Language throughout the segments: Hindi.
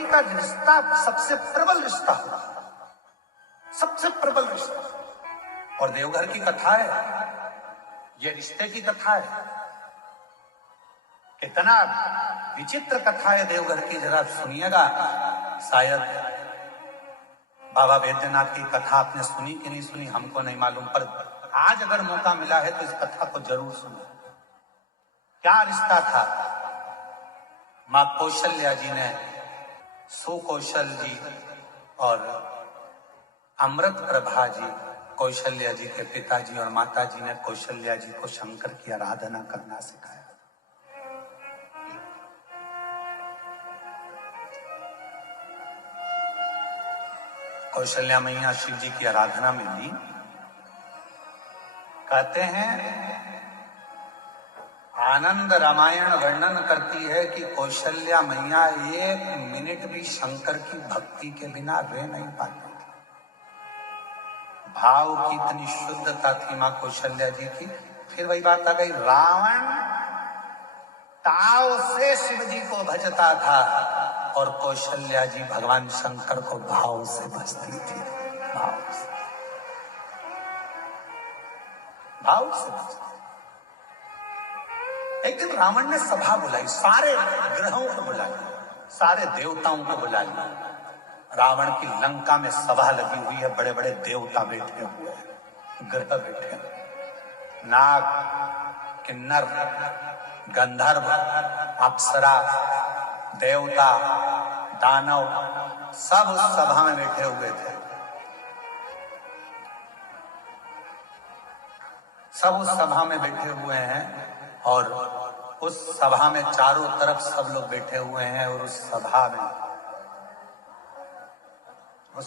पति का रिश्ता सबसे प्रबल रिश्ता होता, सबसे प्रबल रिश्ता। और देवघर की कथा है, ये रिश्ते की कथा है। कितना विचित्र कथा है देवघर की, जरा सुनिएगा। शायद बाबा बैद्यनाथ की कथा आपने सुनी कि नहीं सुनी हमको नहीं मालूम, पर आज अगर मौका मिला है तो इस कथा को जरूर सुनो। क्या रिश्ता था? मां कौशल्या जी ने सुकौशल जी और अमृत प्रभा जी, कौशल्या जी के पिताजी और माता जी ने कौशल्या जी को शंकर की आराधना करना सिखाया। कौशल्या मैया शिव जी की आराधना में ली। कहते हैं आनंद रामायण वर्णन करती है कि कौशल्या मैया 1 मिनट भी शंकर की भक्ति के बिना रह नहीं पाती। भाव की इतनी शुद्धता थी मां कौशल्या जी की। फिर वही बात आ गई, रावण ताव से शिव जी को भजता था और कौशल्या जी भगवान शंकर को भाव से भजती थी। भाव से भजती। एक दिन रावण ने सभा बुलाई, सारे ग्रहों को बुलाई, सारे देवताओं को बुलाई। रावण की लंका में सभा लगी हुई है, बड़े बड़े देवता बैठे हुए हैं, ग्रह बैठे हैं, नाग, किन्नर, गंधर्व, अप्सरा, देवता, दानव, सब उस सभा में बैठे हुए थे। सब उस सभा में बैठे हुए हैं और उस सभा में चारों तरफ सब लोग बैठे हुए हैं। और उस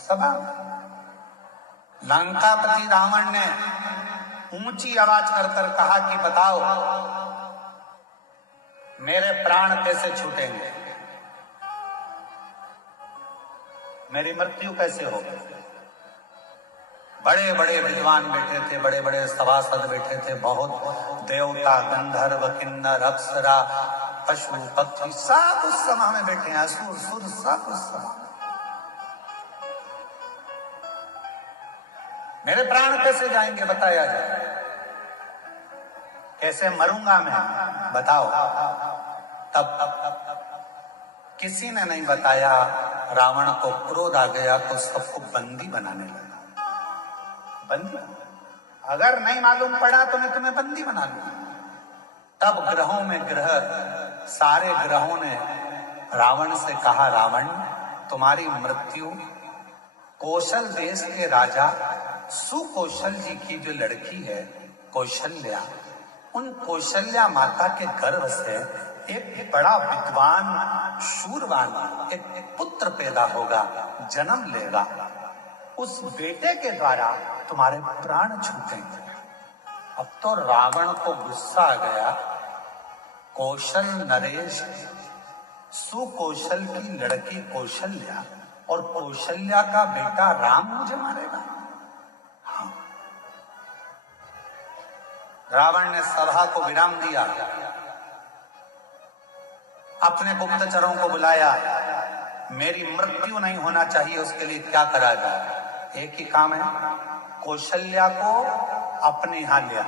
सभा लंकापति रावण ने ऊंची आवाज कर कहा कि बताओ मेरे प्राण कैसे छूटेंगे, मेरी मृत्यु कैसे होगी। बड़े बड़े विद्वान बैठे थे, बड़े बड़े सभासद बैठे थे, बहुत देवता, गंधर्व, किन्नर, अप्सरा, पशु, पक्षी सब उस सभा में बैठे हैं, असुर, सुर सब उस सभा। मेरे प्राण कैसे जाएंगे बताया जाए, कैसे मरूंगा मैं बताओ। तब किसी ने नहीं बताया। रावण को क्रोध आ गया तो सबको बंदी बनाने लगा। बंदी, अगर नहीं मालूम पड़ा तो मैं तुम्हें बंदी बना लूंगा। तब ग्रहों में ग्रह, सारे ग्रहों ने रावण से कहा, रावण तुम्हारी मृत्यु कौशल देश के राजा सुकौशल जी की जो लड़की है कौशल्या, उन कौशल्या माता के गर्भ से एक बड़ा विद्वान शूरवान एक पुत्र पैदा होगा, जन्म लेगा। उस बेटे के द्वारा तुम्हारे प्राण छूटेंगे। अब तो रावण को गुस्सा आ गया। कौशल नरेश, सुकौशल की लड़की कौशल्या और कौशल्या का बेटा राम मुझे मारेगा। हाँ। रावण ने सभा को विराम दिया, अपने गुप्तचरों को बुलाया। मेरी मृत्यु नहीं होना चाहिए, उसके लिए क्या करा जाए। एक ही काम है, कौशल्या को अपने यहां लिया।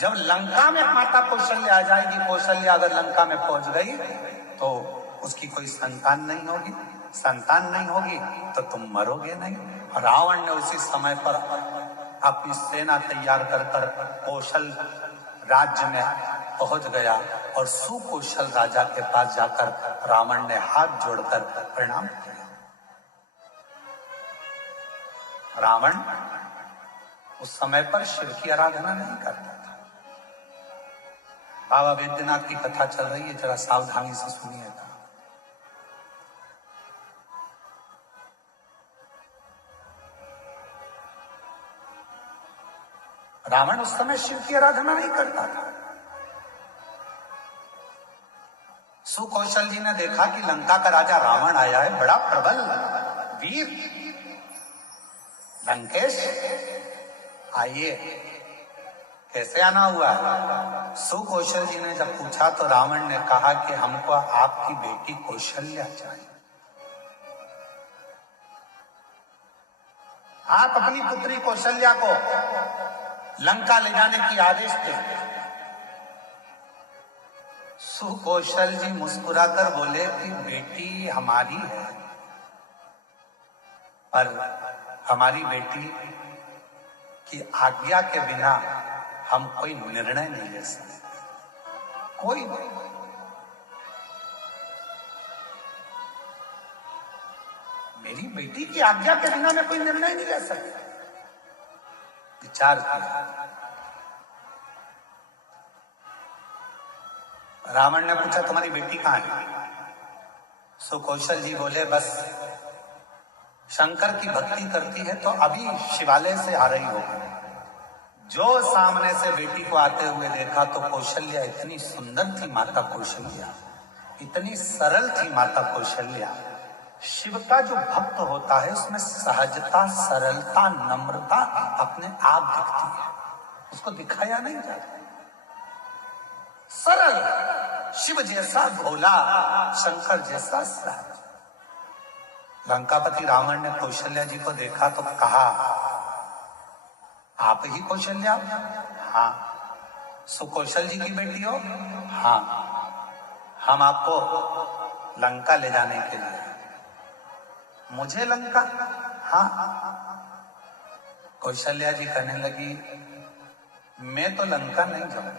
जब लंका में माता कौशल्या आ जाएगी, कौशल्या अगर लंका में पहुंच गई तो उसकी कोई संतान नहीं होगी। संतान नहीं होगी तो तुम मरोगे नहीं। रावण ने उसी समय पर अपनी सेना तैयार कर कौशल राज्य में पहुंच गया और सुकौशल राजा के पास जाकर रावण ने हाथ जोड़कर प्रणाम किया। रावण उस समय पर शिव की आराधना नहीं करता था। बाबा बैद्यनाथ की कथा चल रही है, जरा सावधानी से सुनिएगा। रावण उस समय शिव की आराधना नहीं करता था। सुकौशल जी ने देखा कि लंका का राजा रावण आया है, बड़ा प्रबल वीर, लंकेश आइए। कैसे आना हुआ? सुकौशल जी ने जब पूछा तो रावण ने कहा कि हमको आपकी बेटी कौशल्या चाहिए। आप अपनी पुत्री कौशल्या को लंका ले जाने की आदेश दें। सुकौशल जी मुस्कुराकर बोले कि बेटी हमारी है, पर हमारी बेटी की आज्ञा के बिना हम कोई निर्णय नहीं ले सकते, कोई नहीं। मेरी बेटी की आज्ञा के बिना मैं कोई निर्णय नहीं ले सकता। विचार किया। रावण ने पूछा तुम्हारी बेटी कहां है? सुकौशल जी बोले बस शंकर की भक्ति करती है तो अभी शिवालय से आ रही होगी। जो सामने से बेटी को आते हुए देखा तो कौशल्या इतनी सुंदर थी माता कौशल्या, इतनी सरल थी माता कौशल्या। शिव का जो भक्त होता है उसमें सहजता, सरलता, नम्रता अपने आप दिखती है, उसको दिखाया नहीं जाता। सरल, शिव जैसा भोला, शंकर जैसा सहज। लंकापति रावण ने कौशल्या जी को देखा तो कहा आप ही कौशल्या? हाँ। सुकौशल जी की बेटी हो? हाँ। हम आपको लंका ले जाने के लिए। मुझे लंका? हाँ। कौशल्या जी कहने लगी मैं तो लंका नहीं जाऊं,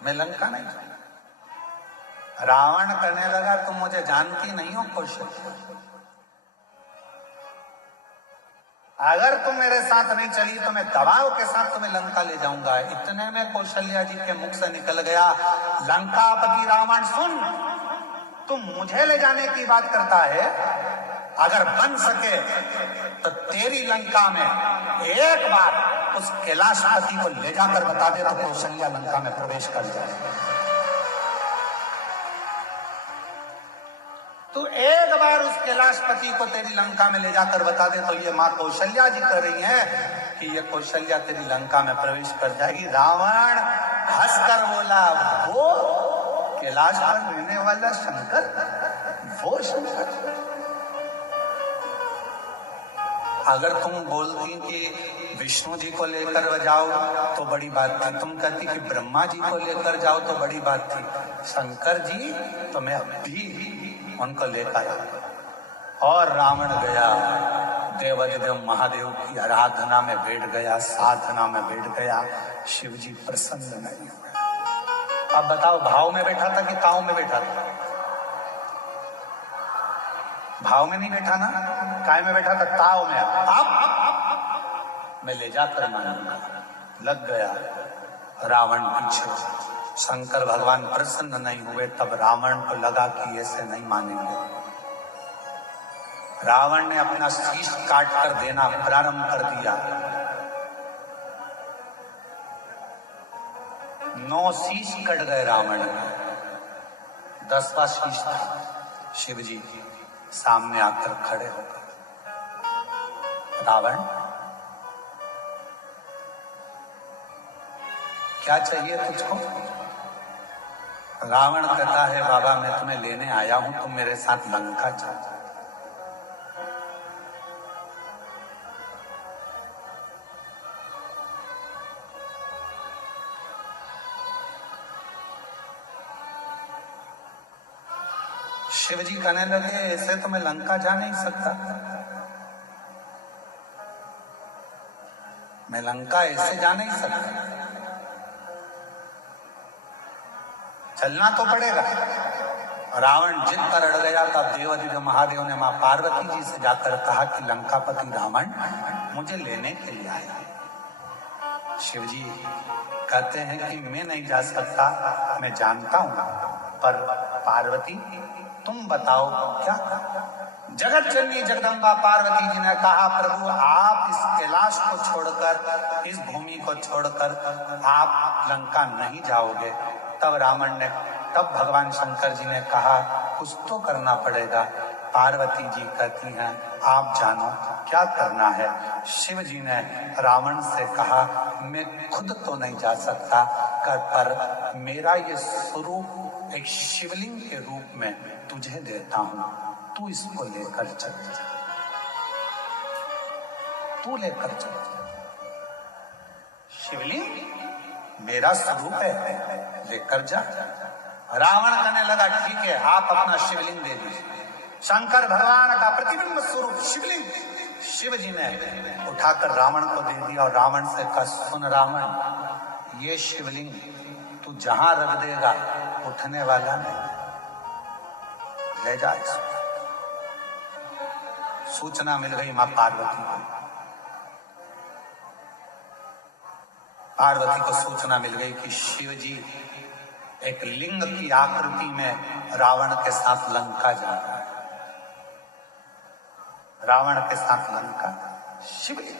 मैं लंका नहीं जाऊं। रावण कहने लगा तुम मुझे जानती नहीं हो कौशल्या, अगर तुम मेरे साथ नहीं चली तो मैं दबाव के साथ तुम्हें लंका ले जाऊंगा। इतने में कौशल्या जी के मुख से निकल गया लंकापति रावण सुन, तुम मुझे ले जाने की बात करता है, अगर बन सके तो तेरी लंका में एक बार उस कैलाशपति को ले जाकर बता दे तो कौशल्या लंका में प्रवेश कर जाए। तू एक बार उस कैलाशपति को तेरी लंका में ले जाकर बता दे तो ये माँ कौशल्या जी कह रही है कि ये कौशल्या तेरी लंका में प्रवेश कर जाएगी। रावण हंसकर बोला वो कैलाश पर रहने वाला शंकर, वो शंकर? अगर तुम बोलती कि विष्णु जी को लेकर जाओ तो बड़ी बात थी, तुम कहती कि ब्रह्मा जी को लेकर जाओ तो बड़ी बात थी, शंकर जी तो मैं अभी उनको लेकर आया। और रावण गया देवाधिदेव महादेव की आराधना में बैठ गया, साधना में बैठ गया। शिव जी प्रसन्न नहीं हुए। अब बताओ भाव में बैठा था कि ताव में बैठा था? भाव में नहीं बैठा ना, काय में बैठा था? ताव में। अब मैं ले जाकर मानूंगा। लग गया रावण पीछे। शंकर भगवान प्रसन्न नहीं हुए। तब रावण को लगा कि ऐसे नहीं मानेंगे। रावण ने अपना शीश काट कर देना प्रारंभ कर दिया। 9 शीश कट गए रावण के। 10वां शीश था। शिव जी सामने आकर खड़े हो गए। रावण क्या चाहिए तुझको? रावण कहता है बाबा मैं तुम्हें लेने आया हूं, तुम मेरे साथ लंका चलो। शिव जी कहने लगे ऐसे तो मैं लंका जा नहीं सकता, मैं लंका ऐसे जा नहीं सकता, चलना तो पड़ेगा। रावण जिद पर अड़ गया। तब देवाधिदेव महादेव ने मां पार्वती जी से जाकर कहा कि लंकापति रावण मुझे लेने के लिए आया। शिव जी कहते हैं कि मैं नहीं जा सकता, मैं जानता हूं, पर पार्वती तुम बताओ क्या? जगत जननी जगदम्बा पार्वती जी ने कहा प्रभु आप इस कैलाश को छोड़कर, इस भूमि को छोड़कर आप लंका नहीं जाओगे। तब भगवान शंकर जी ने कहा कुछ तो करना पड़ेगा। पार्वती जी कहती हैं आप जानो क्या करना है। शिव जी ने रावण से कहा मैं खुद तो नहीं जा सकता, पर मेरा ये स्वरूप एक शिवलिंग के रूप में तुझे देता हूं, तू इसको लेकर चल जा। तू लेकर चल। शिवलिंग मेरा स्वरूप है, लेकर जा। रावण कहने लगा ठीक है, आप अपना शिवलिंग दे दीजिए। शंकर भगवान का प्रतिबिंब स्वरूप शिवलिंग शिव जी ने उठाकर रावण को दे दिया और रावण से कहा, सुन रावण, ये शिवलिंग तू जहां रख देगा उठने वाला नहीं, ले जा इसको। सूचना मिल गई मां पार्वती को। पार्वती को सूचना मिल गई कि शिव जी एक लिंग की आकृति में रावण के साथ लंका जा रहा है। रावण के साथ लंका, शिवलिंग।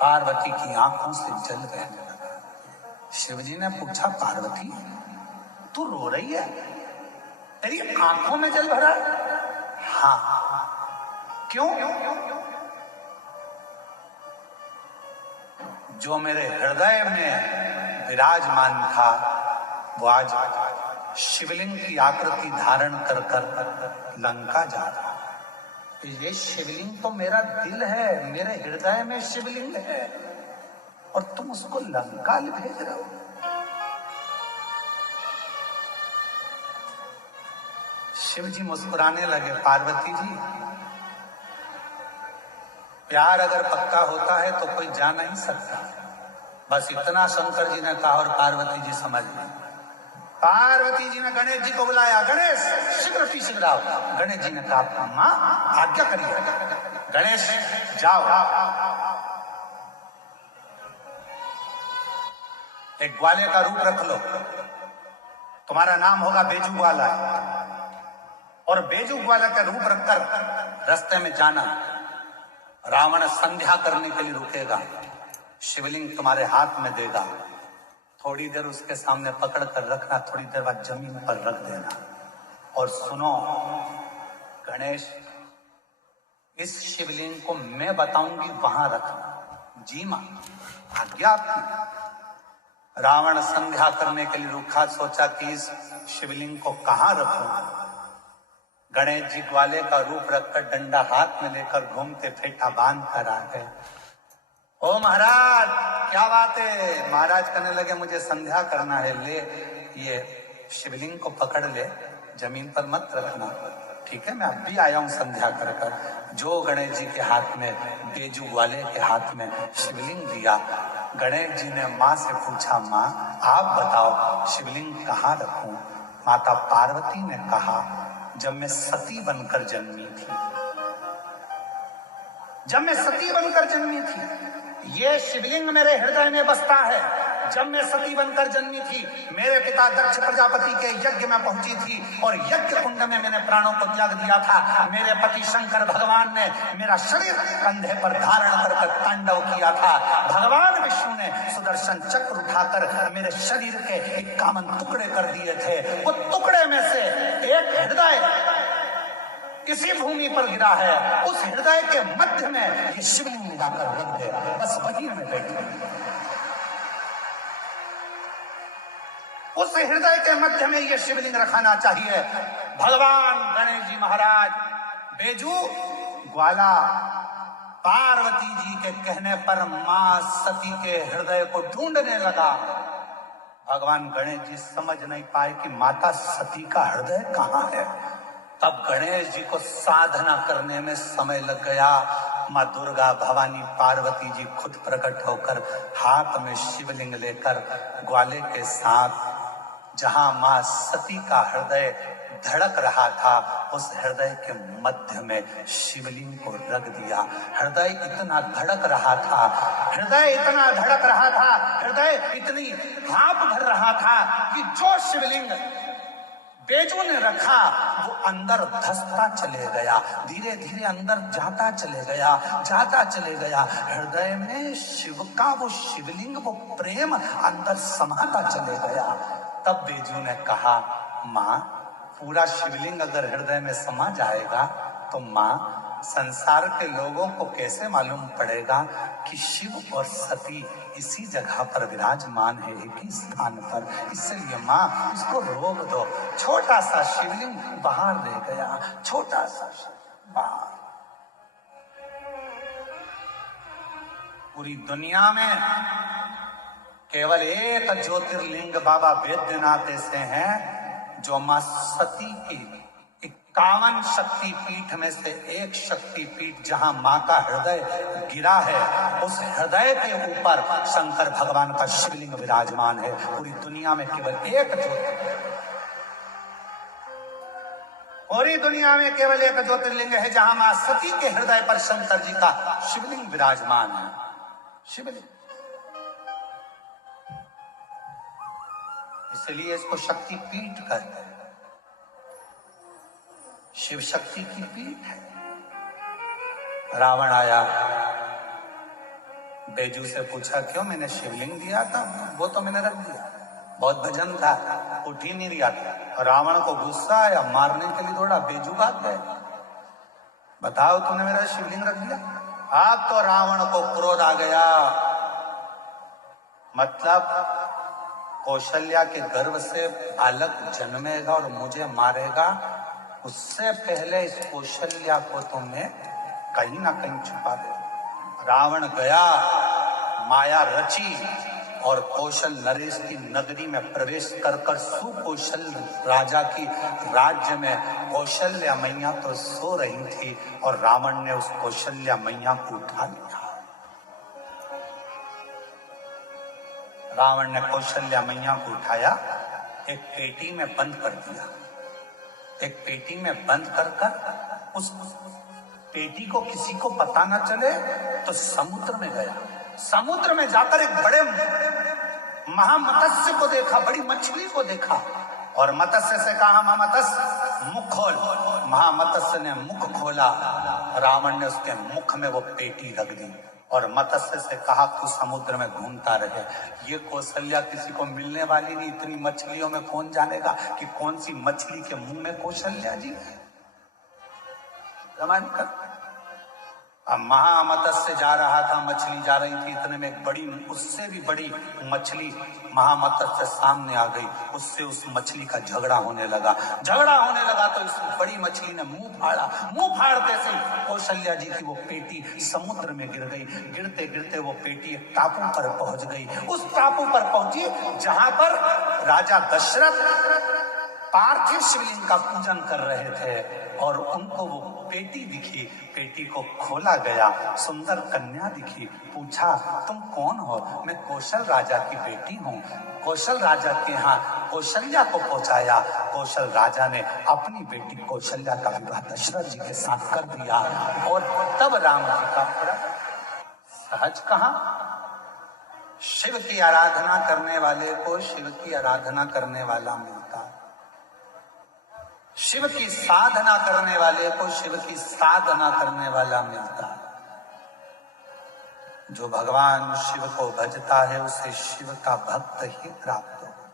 पार्वती की आंखों से जल बहने लगा। शिवजी ने पूछा, पार्वती तू रो रही है, तेरी आंखों में जल भरा? हाँ। क्यों? जो मेरे हृदय में विराजमान था वो आज शिवलिंग की आकृति धारण कर कर लंका जा रहा है। ये शिवलिंग तो मेरा दिल है, मेरे हृदय में शिवलिंग है, और तुम उसको लंका भेज रहे हो। शिव जी मुस्कुराने लगे, पार्वती जी प्यार अगर पक्का होता है तो कोई जा नहीं सकता। बस इतना शंकर जी ने कहा और पार्वती जी समझ गई। पार्वती जी ने गणेश जी को बुलाया, गणेश शीघ्र आओ। गणेश जी ने कहा, मां आज्ञा करिए। गणेश जाओ, एक ग्वाले का रूप रख लो, तुम्हारा नाम होगा बेजू ग्वाला, और बेजू ग्वाला का रूप रखकर रास्ते में जाना। रावण संध्या करने के लिए रुकेगा, शिवलिंग तुम्हारे हाथ में देगा, थोड़ी देर उसके सामने पकड़ कर रखना, थोड़ी देर बाद जमीन पर रख देना। और सुनो गणेश, इस शिवलिंग को मैं बताऊंगी वहां रखना। जी मां, आज्ञा आपकी। रावण संध्या करने के लिए रुका, सोचा कि इस शिवलिंग को कहां रखूं। गणेश जी ग्वाले का रूप रखकर डंडा हाथ में लेकर घूमते फेंटा बांध कर आ गए। ओ महाराज क्या बात है? महाराज कहने लगे, मुझे संध्या करना है, ले ये शिवलिंग को पकड़ ले, जमीन पर मत रखना। ठीक है, मैं अब भी आया हूं संध्या कर कर। जो गणेश जी के हाथ में, बेजू ग्वाले के हाथ में शिवलिंग दिया, गणेश जी ने मां से पूछा, मां आप बताओ शिवलिंग कहाँ रखूं? माता पार्वती ने कहा, जब मैं सती बनकर जन्मी थी, जब मैं सती बनकर जन्मी थी, ये शिवलिंग मेरे हृदय में बसता है। जब मैं सती बनकर जन्मी थी, मेरे पिता दक्ष प्रजापति के यज्ञ में पहुंची थी और यज्ञ कुंड में मैंने प्राणों को त्याग दिया था। मेरे पति शंकर भगवान ने मेरा शरीर कंधे पर धारण कर तांडव किया था। भगवान विष्णु ने सुदर्शन चक्र उठाकर मेरे शरीर के 51 टुकड़े कर दिए थे। वो टुकड़े में से एक हृदय इसी भूमि पर गिरा है, उस हृदय के मध्य में ये शिवलिंग मिलाकर रख दे, बस वही में बैठे। उस हृदय के मध्य में ये शिवलिंग रखाना चाहिए। भगवान गणेश जी महाराज बेजू ग्वाला पार्वती जी के कहने पर मां सती के हृदय को ढूंढने लगा। भगवान गणेश जी समझ नहीं पाए कि माता सती का हृदय कहाँ है। तब गणेश जी को साधना करने में समय लग गया। माँ दुर्गा भवानी पार्वती जी खुद प्रकट होकर हाथ में शिवलिंग लेकर ग्वाले के साथ जहां माँ सती का हृदय धड़क रहा था, उस हृदय के मध्य में शिवलिंग को रख दिया। हृदय इतना धड़क रहा था, हृदय इतना धड़क रहा था, हृदय इतनी भाप भर रहा था कि जो शिवलिंग बेजू ने रखा वो अंदर धसता चले गया, धीरे धीरे अंदर जाता चले गया, जाता चले गया। हृदय में शिव का वो शिवलिंग, वो प्रेम अंदर समाता चले गया। तब बेजू ने कहा, माँ पूरा शिवलिंग अगर हृदय में समा जाएगा तो माँ संसार के लोगों को कैसे मालूम पड़ेगा कि शिव और सती इसी जगह पर विराजमान है, एक ही स्थान पर। इसलिए माँ इसको रोक दो। छोटा सा शिवलिंग बाहर ले गया, छोटा सा बाहर। पूरी दुनिया में केवल एक ज्योतिर्लिंग बाबा बैद्यनाथ ऐसे हैं जो मां सती की 51 शक्तिपीठ में से एक शक्तिपीठ जहां मां का हृदय गिरा है, उस हृदय के ऊपर शंकर भगवान का शिवलिंग विराजमान है। पूरी दुनिया में केवल एक पूरी दुनिया में केवल एक ज्योतिर्लिंग है जहां मां सती के हृदय पर शंकर जी का शिवलिंग विराजमान है। शिवलिंग, इसलिए इसको शक्ति पीठ कहते हैं। शिव शक्ति की पीठ है। रावण आया, बेजू से पूछा क्यों? मैंने शिवलिंग दिया था, वो तो मैंने रख दिया, बहुत भजन था, उठ ही नहीं रहा था। रावण को गुस्सा आया, मारने के लिए दौड़ा, बेजू भाग गए। बताओ तूने मेरा शिवलिंग रख दिया। अब तो रावण को क्रोध आ गया, मतलब कौशल्या के गर्भ से बालक जन्मेगा और मुझे मारेगा, उससे पहले इस कौशल्या को तुमने कहीं ना कहीं छुपा दे। रावण गया, माया रची और कौशल नरेश की नगरी में प्रवेश कर सुकौशल राजा की राज्य में कौशल्या मैया तो सो रही थी और रावण ने उस कौशल्या मैया को उठा लिया। रावण ने कौशल्या मैया को उठाया, एक पेटी में बंद कर दिया। एक पेटी में बंद कर उस पेटी को किसी को पता न चले तो समुद्र में गया। समुद्र में जाकर एक बड़े महामत्स्य को देखा, बड़ी मछली को देखा और मत्स्य से कहा, महामत्स्य मुख खोल। महामत्स्य ने मुख खोला, रावण ने उसके मुख में वो पेटी रख दी और मत्स्य से कहा तू समुद्र में घूमता रहे। ये कौशल्या किसी को मिलने वाली नहीं, इतनी मछलियों में कौन जानेगा कि कौन सी मछली के मुंह में कौशल्या जी है। रमान कर, अब महामत्स्य जा रहा था, मछली जा रही थी, इतने में एक बड़ी, उससे भी बड़ी मछली महामत्स्य सामने आ गई। उससे उस मछली का झगड़ा होने लगा। तो इस बड़ी मछली ने मुंह फाड़ा। मुंह फाड़ते से कौशल्या जी की वो पेटी समुद्र में गिर गई। गिरते गिरते वो पेटी एक टापू पर पहुंच गई। उस टापू पर पहुंची जहां पर राजा दशरथ पार्थिव शिवलिंग का पूजन कर रहे थे और उनको वो पेटी दिखी। पेटी को खोला गया, सुंदर कन्या दिखी। पूछा तुम कौन हो? मैं कौशल राजा की बेटी हूँ। कौशल राजा के यहाँ कौशल्या को पहुंचाया। कौशल राजा ने अपनी बेटी कौशल्या का विवाह दशरथ जी के साथ कर दिया और तब राम जी का सहज कहा। शिव की आराधना करने वाले को शिव की आराधना करने वाला मिलता, शिव की साधना करने वाले को शिव की साधना करने वाला मिलता। जो भगवान शिव को भजता है उसे शिव का भक्त ही प्राप्त होता है।